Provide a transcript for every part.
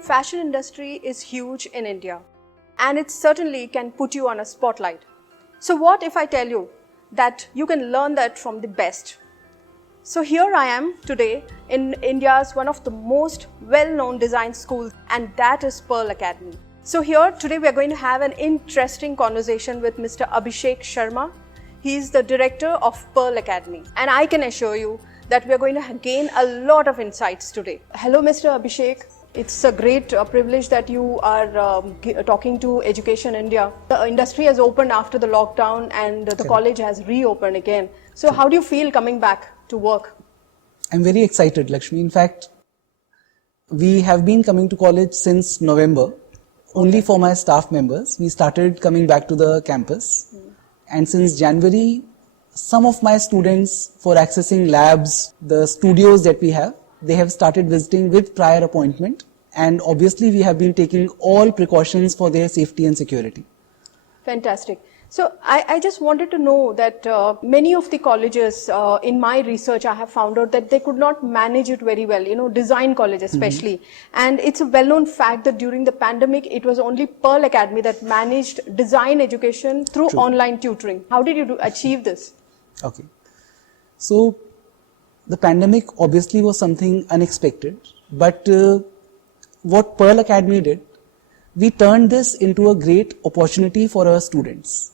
fashion industry is huge in India and it certainly can put you on a spotlight. So what if I tell you that you can learn that from the best? So here I am today in India's one of the most well-known design schools, and that is Pearl Academy. So here today we are going to have an interesting conversation with Mr. Abhishek Sharma. He is the director of Pearl Academy, and I can assure you that we are going to gain a lot of insights today. Hello Mr. Abhishek. It's a great privilege that you are talking to Education India. The industry has opened after the lockdown and the college has reopened again. So how do you feel coming back to work? I'm very excited, Lakshmi. In fact, we have been coming to college since November, only for my staff members. We started coming back to the campus. And since January, some of my students, for accessing labs, the studios that we have, they have started visiting with prior appointment, and obviously we have been taking all precautions for their safety and security. Fantastic. So I just wanted to know that many of the colleges, in my research, I have found out that they could not manage it very well, design college especially. And it's a well-known fact that during the pandemic, it was only Pearl Academy that managed design education through online tutoring. How did you achieve this? Okay. So the pandemic obviously was something unexpected, but what Pearl Academy did, we turned this into a great opportunity for our students.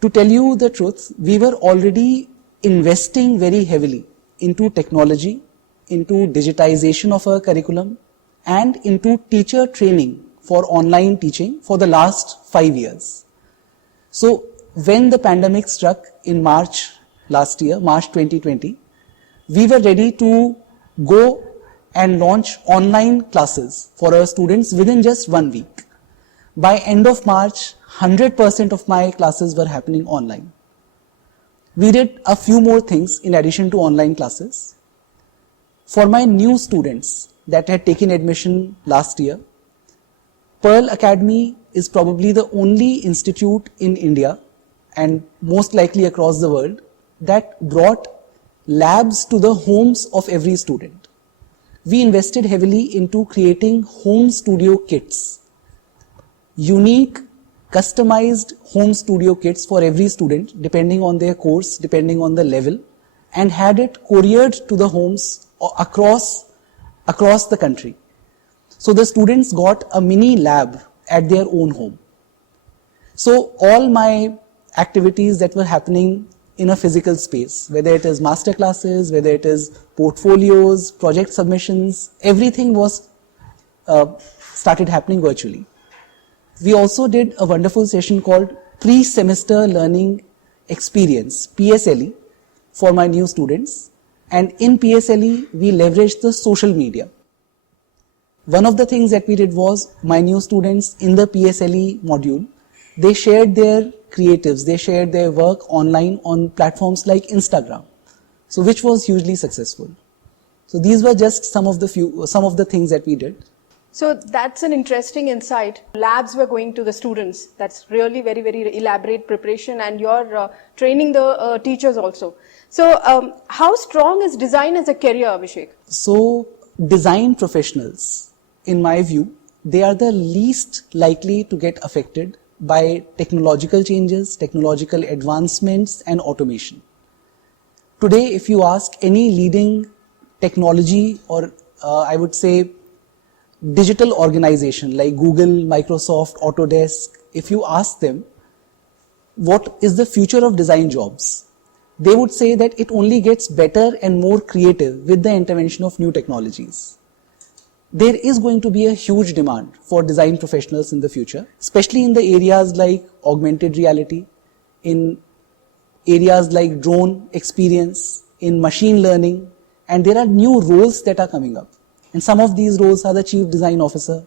To tell you the truth, we were already investing very heavily into technology, into digitization of our curriculum, and into teacher training for online teaching for the last 5 years. So when the pandemic struck in March last year, March 2020, we were ready to go and launch online classes for our students within just 1 week. By end of March, 100% of my classes were happening online. We did a few more things in addition to online classes. For my new students that had taken admission last year, Pearl Academy is probably the only institute in India and most likely across the world that brought labs to the homes of every student. We invested heavily into creating home studio kits, unique, customized home studio kits for every student depending on their course, depending on the level, and had it couriered to the homes across the country. So the students got a mini lab at their own home. So all my activities that were happening in a physical space, whether it is master classes, whether it is portfolios, project submissions, everything was started happening virtually. We also did a wonderful session called Pre-Semester Learning Experience, PSLE, for my new students. And in PSLE, we leveraged the social media. One of the things that we did was my new students in the PSLE module, they shared their creatives, they shared their work online on platforms like Instagram, so which was hugely successful. So these were just some of the things that we did. So that's an interesting insight. Labs were going to the students. That's really very, very elaborate preparation, and you're training the teachers also. So how strong is design as a career, Abhishek? So design professionals, in my view, they are the least likely to get affected by technological changes, technological advancements, and automation. Today, if you ask any leading technology or I would say digital organization like Google, Microsoft, Autodesk, if you ask them what is the future of design jobs, they would say that it only gets better and more creative with the intervention of new technologies. There is going to be a huge demand for design professionals in the future, especially in the areas like augmented reality, in areas like drone experience, in machine learning, and there are new roles that are coming up. And some of these roles are the chief design officer,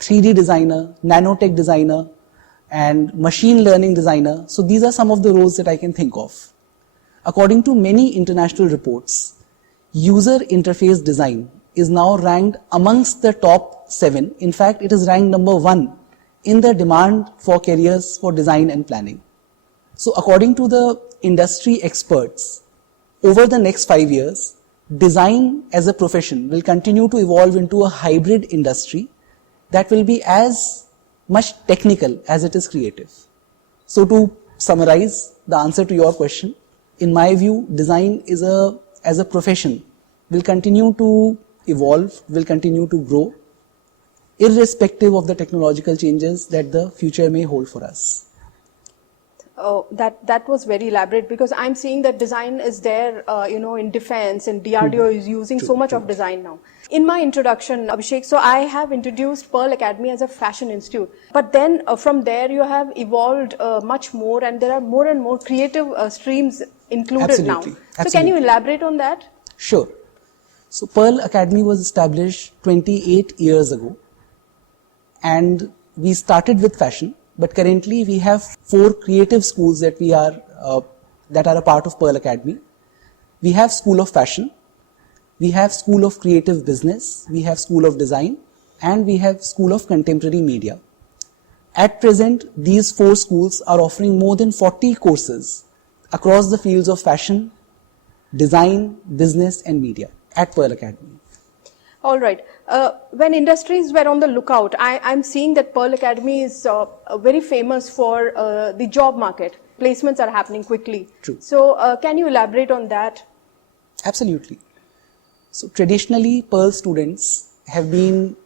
3D designer, nanotech designer, and machine learning designer. So these are some of the roles that I can think of. According to many international reports, user interface design is now ranked amongst the top 7. In fact, it is ranked number 1 in the demand for careers for design and planning. So according to the industry experts, over the next 5 years, design as a profession will continue to evolve into a hybrid industry that will be as much technical as it is creative. So to summarize the answer to your question, in my view, design as a profession will continue to evolve, will continue to grow, irrespective of the technological changes that the future may hold for us. Oh, that was very elaborate, because I'm seeing that design is there, in defense, and DRDO is using so much of design now. In my introduction, Abhishek, so I have introduced Pearl Academy as a fashion institute, but then from there you have evolved much more, and there are more and more creative streams included now. So can you elaborate on that? Sure. So Pearl Academy was established 28 years ago, and we started with fashion. But currently we have 4 creative schools that that are a part of Pearl Academy. We have School of Fashion, we have School of Creative Business, we have School of Design, and we have School of Contemporary Media. At present, these 4 schools are offering more than 40 courses across the fields of fashion, design, business, and media at Pearl Academy. All right. When industries were on the lookout, I'm seeing that Pearl Academy is very famous for the job market. Placements are happening quickly. True. So can you elaborate on that? Absolutely. So traditionally, Pearl students have been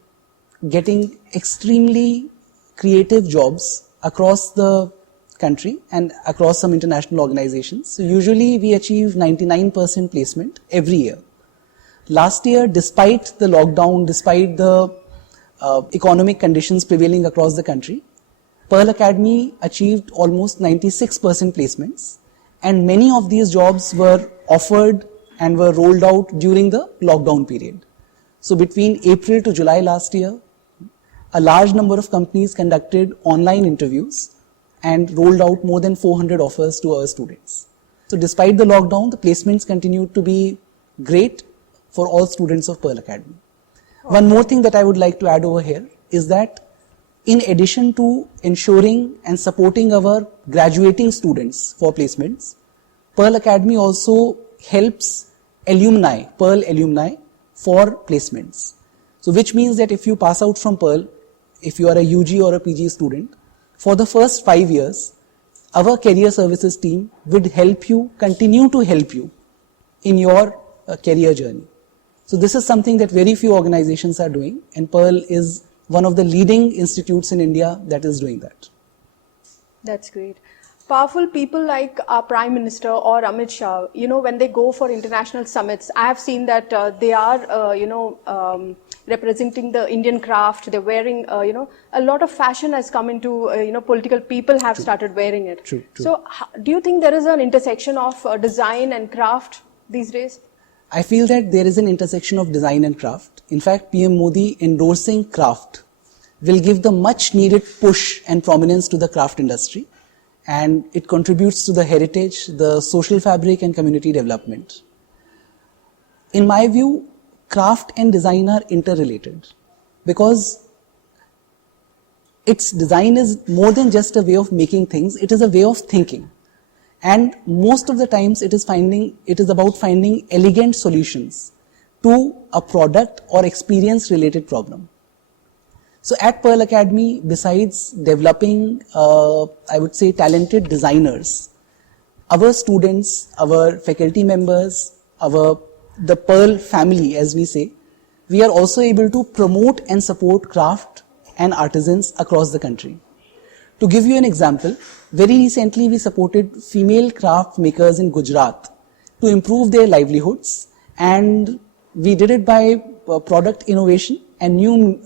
getting extremely creative jobs across the country and across some international organizations. So usually we achieve 99% placement every year. Last year, despite the lockdown, despite the economic conditions prevailing across the country, Pearl Academy achieved almost 96% placements, and many of these jobs were offered and were rolled out during the lockdown period. So between April to July last year, a large number of companies conducted online interviews and rolled out more than 400 offers to our students. So despite the lockdown, the placements continued to be great for all students of Pearl Academy. One more thing that I would like to add over here is that in addition to ensuring and supporting our graduating students for placements, Pearl Academy also helps alumni, Pearl alumni, for placements. So which means that if you pass out from Pearl, if you are a UG or a PG student, for the first 5 years, our career services team would help you, continue to help you in your career journey. So this is something that very few organizations are doing, and Pearl is one of the leading institutes in India that is doing that. That's great. Powerful people like our Prime Minister or Amit Shah, when they go for international summits, I have seen that they are, representing the Indian craft. They're wearing, a lot of fashion has come into, political people have started wearing it. True. So do you think there is an intersection of design and craft these days? I feel that there is an intersection of design and craft. In fact, PM Modi endorsing craft will give the much needed push and prominence to the craft industry, and it contributes to the heritage, the social fabric, and community development. In my view, craft and design are interrelated because its design is more than just a way of making things, it is a way of thinking. And most of the times it is about finding elegant solutions to a product or experience related problem. So at Pearl Academy, besides developing, I would say, talented designers, our students, our faculty members, the Pearl family, as we say, we are also able to promote and support craft and artisans across the country. To give you an example, very recently we supported female craft makers in Gujarat to improve their livelihoods, and we did it by product innovation and new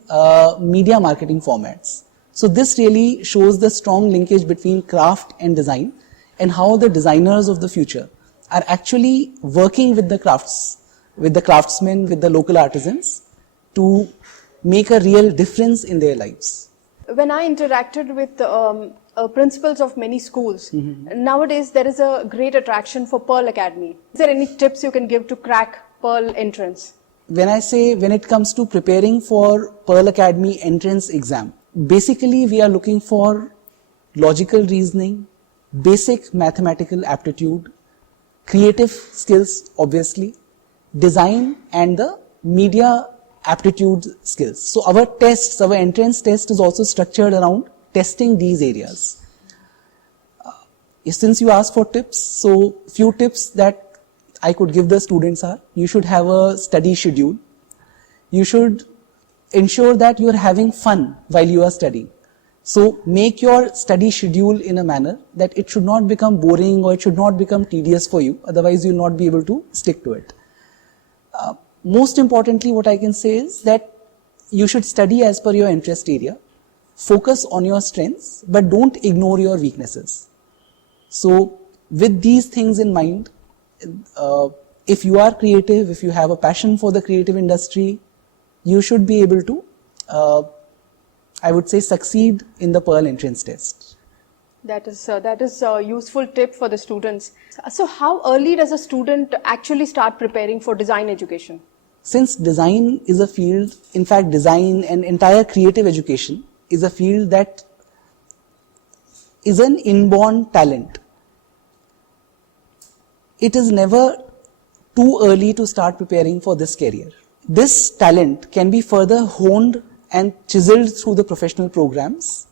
media marketing formats. So this really shows the strong linkage between craft and design, and how the designers of the future are actually working with the craftsmen, with the local artisans to make a real difference in their lives. When I interacted with principals of many schools, nowadays there is a great attraction for Pearl Academy. Is there any tips you can give to crack Pearl entrance? When it comes to preparing for Pearl Academy entrance exam, basically we are looking for logical reasoning, basic mathematical aptitude, creative skills obviously, design and the media aptitude skills. So our tests, our entrance test is also structured around testing these areas. Since you asked for tips, so few tips that I could give the students are, you should have a study schedule. You should ensure that you are having fun while you are studying. So make your study schedule in a manner that it should not become boring or it should not become tedious for you. Otherwise, you will not be able to stick to it. Most importantly, what I can say is that you should study as per your interest area. Focus on your strengths, but don't ignore your weaknesses. So with these things in mind, if you are creative, if you have a passion for the creative industry, you should be able to, I would say, succeed in the Pearl entrance test. That is a useful tip for the students. So how early does a student actually start preparing for design education? Since design is a field, in fact design and entire creative education is a field that is an inborn talent. It is never too early to start preparing for this career. This talent can be further honed and chiseled through the professional programs.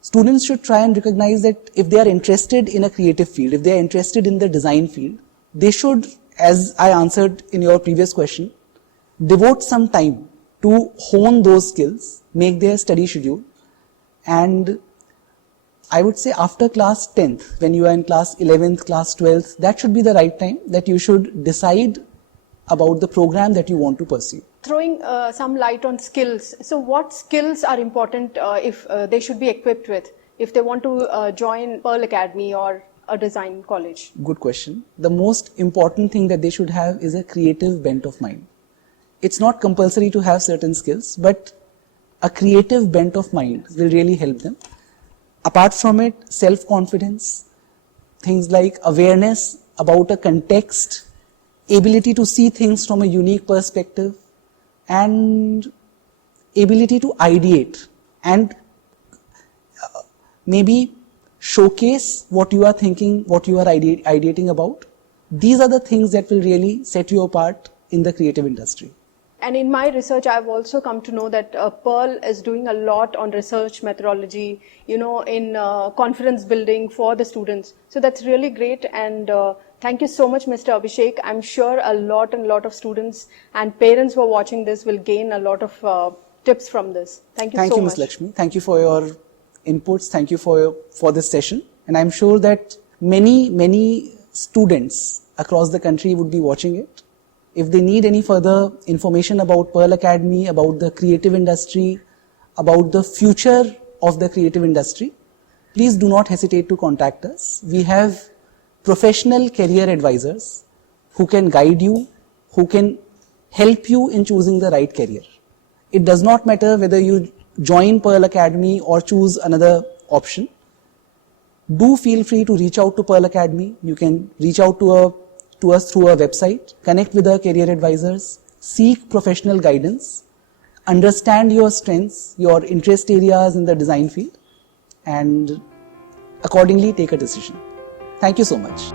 Students should try and recognize that if they are interested in a creative field, if they are interested in the design field, they should, as I answered in your previous question, devote some time to hone those skills, make their study schedule, and I would say after class 10th, when you are in class 11th, class 12th, that should be the right time that you should decide about the program that you want to pursue. Throwing some light on skills. So what skills are important if they should be equipped with if they want to join Pearl Academy or a design college? Good question. The most important thing that they should have is a creative bent of mind. It's not compulsory to have certain skills, but a creative bent of mind will really help them. Apart from it, self-confidence, things like awareness about a context, ability to see things from a unique perspective, and ability to ideate and maybe showcase what you are thinking, what you are ideating about. These are the things that will really set you apart in the creative industry. And in my research, I've also come to know that Pearl is doing a lot on research methodology, in conference building for the students. So that's really great. And thank you so much, Mr. Abhishek. I'm sure a lot of students and parents who are watching this will gain a lot of tips from this. Thank you so much. Thank you, Ms. Lakshmi. Thank you for your inputs. Thank you for this session. And I'm sure that many students across the country would be watching it. If they need any further information about Pearl Academy, about the creative industry, about the future of the creative industry, please do not hesitate to contact us. We have professional career advisors who can guide you, who can help you in choosing the right career. It does not matter whether you join Pearl Academy or choose another option. Do feel free to reach out to Pearl Academy. You can reach out to us through our website, connect with our career advisors, seek professional guidance, understand your strengths, your interest areas in the design field, and accordingly take a decision. Thank you so much.